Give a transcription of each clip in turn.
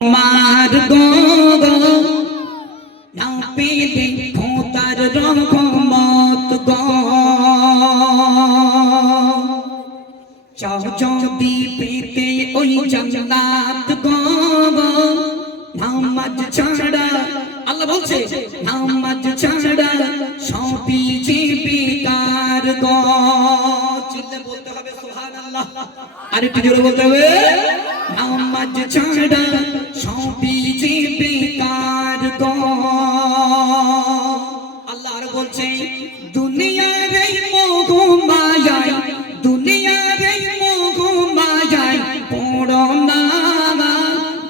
মার গো না পেলে খোদার রহমত গো চাও যদি পেতে ওই জান্নাত গো নামাজ ছাড়া আল্লাহ বলছে নামাজ ছাড়া সবই যে বেকার গো চিল্লে বলতে হবে সুবহানাল্লাহ আর একটু জোরে বলতে হবে নামাজ ছাড়া সবই যে বেকার গো আল্লাহ আর বলছে দুনিয়ার এই মোহ মায়ায় দুনিয়ার এই মোহ মায়ায় পড়ো না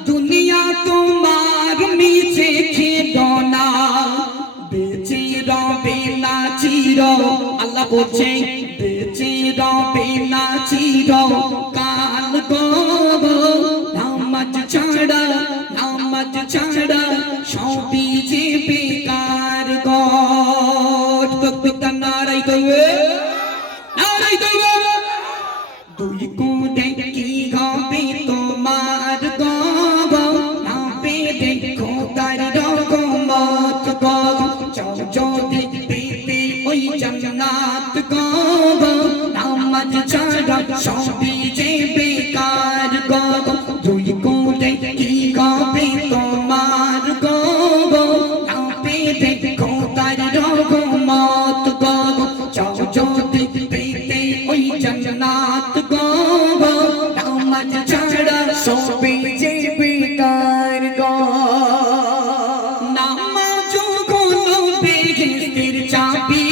দুনিয়া তোমার মিছে খেলো না বেঁচে রবে না চির আল্লাহ বলছে বেঁচে রবে না চির কাল গো নামাজ ছাড়া সবই যে বেকার গো প্রত্যেকটা নারাই করবে দুই কোণে কি হবে তোমার গো না পেলে খোদার রহমত গো যদি পেতে ওই জান্নাত গো নামাজ ছাড়া সবই যে বেকার গো দুই কোণে কি হবে তোমার গো না পেলে খোদার রহমত গো যদি পেতে ওই জান্নাত গো নামাজ ছাড়া সবই যে বেকার গো নামাজ কোনো বেহেশতের চাবি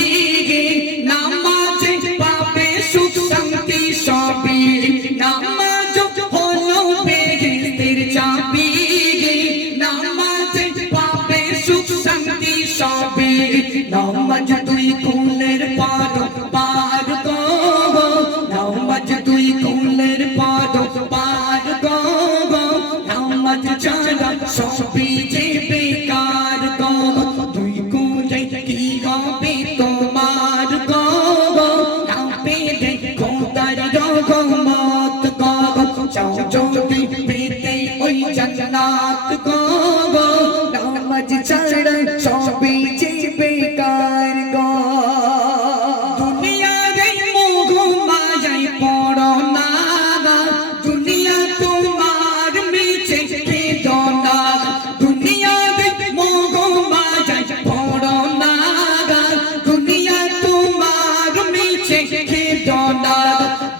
নামাজে পাবে সুখ শান্তি সবই নামাজ হলো বেহেশতের চাবি নামাজে পাবে সুখ শান্তি সবই নামাজ দুই কুলের পার গো নামাজ দুই কুলের পার গো নামাজ ছাড়া সবই যে বেকার গো দুই কুলে কি হবে তোমার গো না পেলে খোদার রহমত গো যদি পেতে ওই জান্নাত গো নামাজ ছাড়া সবই যে বেকার গো দুনিয়ার এই মোহ মায়ায় পড়ো না দুনিয়া তোমার মিছে খেলো না দুনিয়ার এই মোহ মায়ায় পড়ো না দুনিয়া তোমার মিছে খেলো না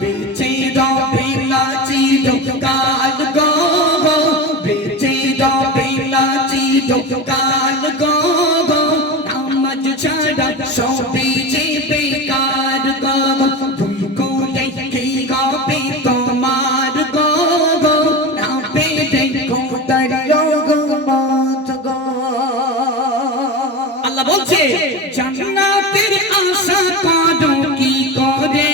বেঁচে রবে না চিরকাল গো বেঁচে রবে না চিরকাল গো নামাজ ছাড়া সবই যে বেকার গো দুই কোলে কি হবে তোমার গো না পেলে খোদার রহমত গো আল্লাহ বলছে জান্নাতের আশা করো কি করে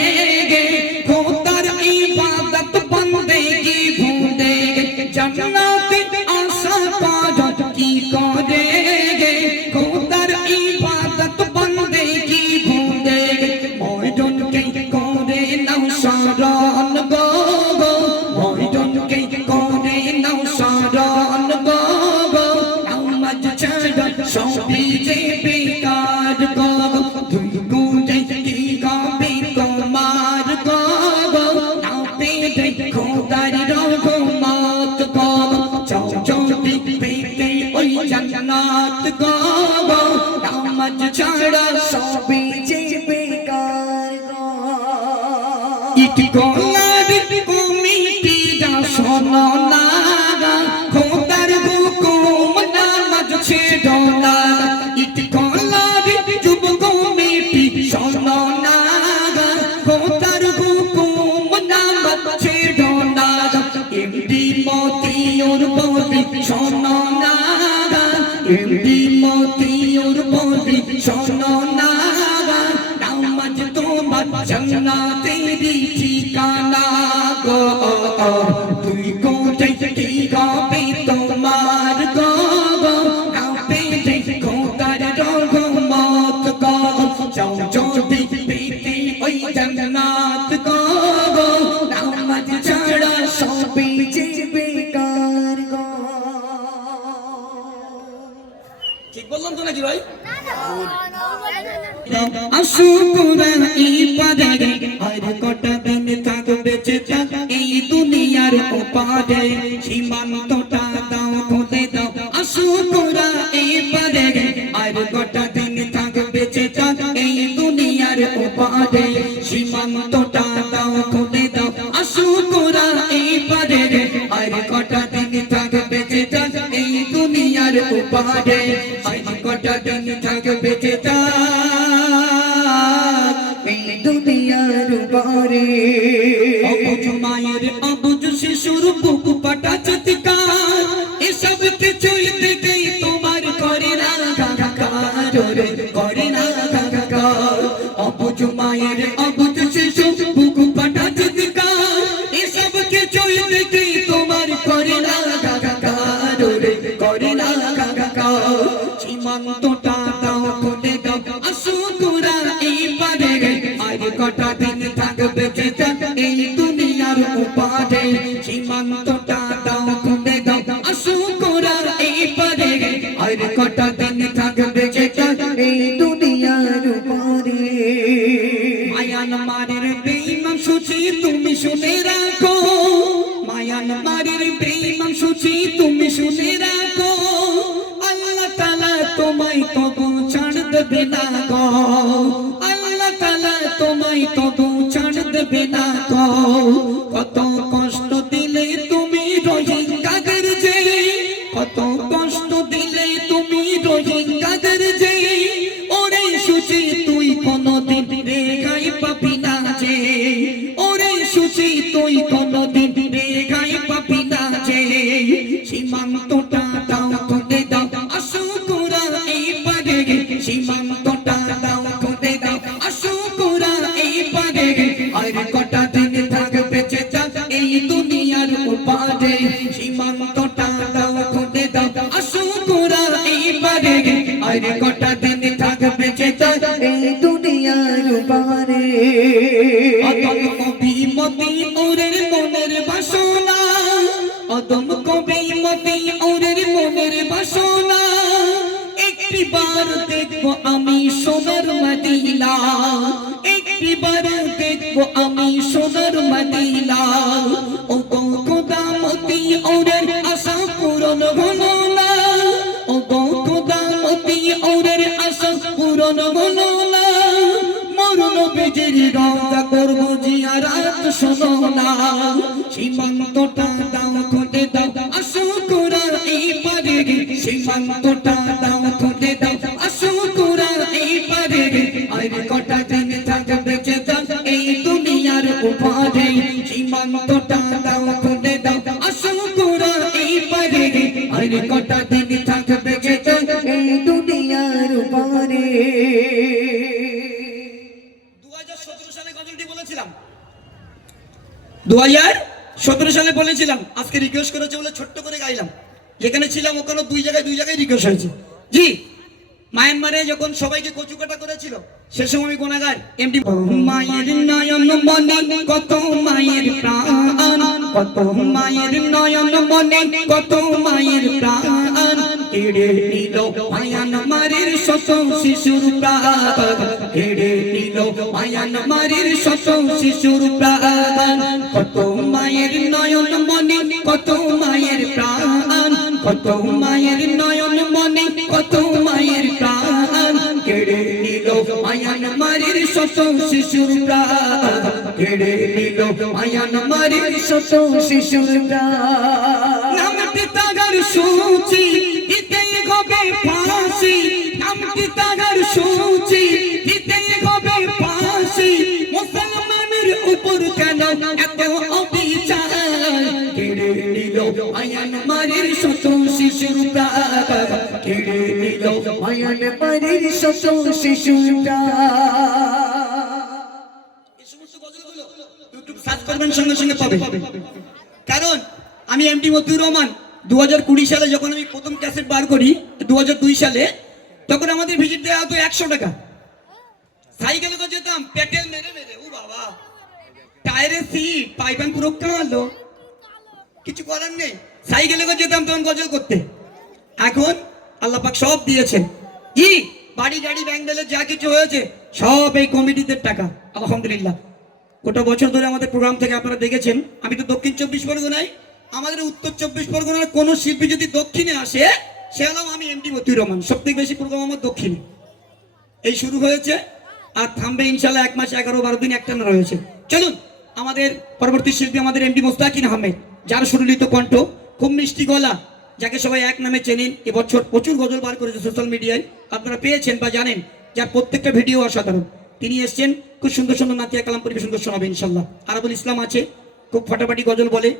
গে খোদার ইবাদত বন্দেগি ভুলে জান্নাতের আশা করো কি করে গে খোদার ইবাদত বন্দেগি ভুলে ময়দানকে করে নাও শরণ গো ময়দানকে করে নাও শরণ গো নামাজ ছাড়া সবই যে বেকার গো দুই গুণে কি হবে তোমার গো না পেলে খোদার রহমত গো যদি পেতে ওই জান্নাত গো নামাজ ছাড়া সবই যে বেকার গো ইতি গোলার কমিটিরা শোনো না খোদার হুকুম নামাজ ছেড়ো না ইতি গোলার যুব কমিটি শোনো না খোদার হুকুম নামাজ ছেড়ো না এমডি মতিউর বলি শোনো না এমডি মতিউর বলি শোনো না নামাজ তোমার জান্নাতেরই ঠিকানা গো দুই কোণে কি হবে তোমার গো না পেলে খোদার রহমত গো যদি পেতে ওই জান্নাত গো নামাজ ছাড়া সবই যে বেকার গো বললাম তো নাকি ভাই? আশুকুরা এই পারে আর কটা দিন থাকবে চেতা এই দুনিয়ার ওপারে সীমান্তটা দাও খুলে দাও আশুকুরা এই পারে আর কটা দিন থাকবে চেতা এই দুনিয়ার ওপারে সীমান্তটা দাও খুলে দাও আশুকুরা এই পারে আর কটা দিন থাকবে চেতা এই দুনিয়ার ওপারে আর কটা দিন থাকবে চেতা এই দুনিয়ার উপরে অবুঝ মায়ের অবুঝ শিশুর বুক পাটা চিৎকার এসব কিছুই দেখে তোমার করে না হাহাকার রে করে না হাহাকার অবুঝ মায়ের অবুঝ শিশু বুক পাটা চিৎকার এসব কিছুই দেখে তোমার করে না হাহাকার রে করে না হাহাকার সীমান্তটা দাও খুলে দাও আশুকুরা এই পারে আর কটা দিন থাকবে চেতা এই দুনিয়ার ওপারে সীমান্তটা দাও খুলে দাও আশুকুরা এই পারে আর কটা দিন থাকবে চেতা এই দুনিয়ার ওপারে মায়ানমারের বেঈমান সূচি তুমি শুনে রাখো মায়ানমারের বেঈমান সূচি তুমি শুনে রাখো আল্লাহ তাআলা তোমায় তবু ছাড় দেবে না গো আল্লাহ তাআলা তোমায় তবু ছাড় দেবে না গো কত কষ্ট দিলে তুমি রোহিঙ্গাদের যে কত কষ্ট দিলে তুমি রোহিঙ্গাদের যে ওরে সুচি তুই কোনদিন রেহাই পাবি না যে ওরে সুচি তুই কোনদিন রেহাই পাবি না যে সীমান্তটা দাও খুলে দাও আশুকুরা এই পারে সীমান্তটা দাও খুলে দাও আশুকুরা এই পারে আর কটা দিন থাকবে চেতা এই দুনিয়ার ওপারে সীমান্তটা দাও খুলে দাও আশুকুরা এই পারে আর কটা দিন থাকবে চেতা এই দুনিয়ার ওপারে অদম কবি মতি ওরের মনের বাসনা অদম কবি মতি ওরের মনের বাসনা একটিবার দেখবো আমি সোনার মদিনা একটিবার দেখবো আমি সোনার মদিনা ও গো খোদা মতি ওরের আশা পূরণ হলো না ও গো খোদা মতি ওরের আশা পূরণ হলো না মরণ বেজের রওজা করবো জিয়ারত শোনো না সীমান্তটা দাও খুলে দাও আশুকুরা এই পারে সীমান্তটা দাও খুলে দাও আশুকুরা এই পারে আর কটা দিন থাকবে চেতা এই দুনিয়ার ওপারে সীমান্তটা দাও খুলে দাও আশুকুরা এই পারে আর কটা দিন থাকবে চেতা এই দুনিয়ার ওপারে 2017 সালে গজলটি বলেছিলাম 2017 সালে বলেছিলাম আজকে রিকোয়েস্ট করেছে বলে ছোট্ট করে গাইলাম যেখানে ছিলাম ওখানে দুই জায়গায় রিকোয়েস্ট হয়েছে জি মায়ানমারে যখন সবাইকে কচুকাটা করেছিল সে সময় আমি গুনাহগার এমডি মায়ের নয়ন মনে কত মায়ের প্রাণ কত মায়ের নয়ন মনে কত মায়ের প্রাণ কেড়ে নিল মায়ানমারের শত শিশুর প্রাণ কেড়ে নিল মায়ানমারের শত শিশুর প্রাণ কত মায়ের নয়ন মনে কত মায়ের প্রাণ কত মায়ের নয়ন মনে কত মায়ের প্রাণ কেড়ে নিল মায়ানমারের শত শিশুর প্রাণ কেড়ে নিল মায়ানমারের শত শিশুর প্রাণ নামটি তাগার সূচি দিতে হবে ফাঁসি নামটি তাগার সূচি দিতে হবে ফাঁসি মুসলমানের উপর কেন এত অবিচার কেড়ে নিল মায়ানমারের শত শিশুর প্রাণ কেড়ে নিল মায়ানমারের শত শিশুর প্রাণ এই সমস্ত গজলগুলো ইউটিউব সার্চ করবেন সঙ্গে সঙ্গে পাবে কারণ আমি এমডি মতিউর রহমান 2020 সালে যখন আমি প্রথম ক্যাসেট বার করি 2002 সালে তখন আমাদের ভিজিট দেওয়া হতো 100 টাকা সাইকেলে করে যেতাম পেটেল মেরে মেরে ও বাবা টায়ারে সিট পাইপান পুরো কালো কিছু করার নেই সাইকেলে করে যেতাম তখন গজল করতে এখন আল্লাহ পাক সব দিয়েছেন কি বাড়ি গাড়ি ব্যাংক ব্যালেন্স যা কিছু হয়েছে সব এই কমিটিদের টাকা। আলহামদুলিল্লাহ গোটা বছর ধরে আমাদের প্রোগ্রাম থেকে আপনারা দেখেছেন, আমি তো দক্ষিণ 24 পরগনায়, আমাদের উত্তর 24 পরগনার কোন শিল্পী যদি দক্ষিণে আসে সে হলাম আমি এমডি মতিউর রহমান। সব থেকে বেশি প্রোগ্রাম আমার দক্ষিণে। এই শুরু হয়েছে আর থামবে ইনশাল্লাহ 1 মাস 11-12 দিন একটানা রয়েছে। চলুন আমাদের পরবর্তী শিল্পী আমাদের এমডি মোস্তাকিন আহমেদ, যার সুরলিত কণ্ঠ, খুব মিষ্টি গলা, যাকে সবাই এক নামে চেনেন। এবছর প্রচুর গজল বার করেছে সোশ্যাল মিডিয়ায়, আপনারা পেয়েছেন বা জানেন, যার প্রত্যেকটা ভিডিও অসাধারণ। তিনি এসছেন, খুব সুন্দর সুন্দর নাতিয়া কালাম পরিবেশন করে শোনাবে ইনশাল্লাহ। আরাবুল ইসলাম আছে, খুব ফাটাফাটি গজল বলে।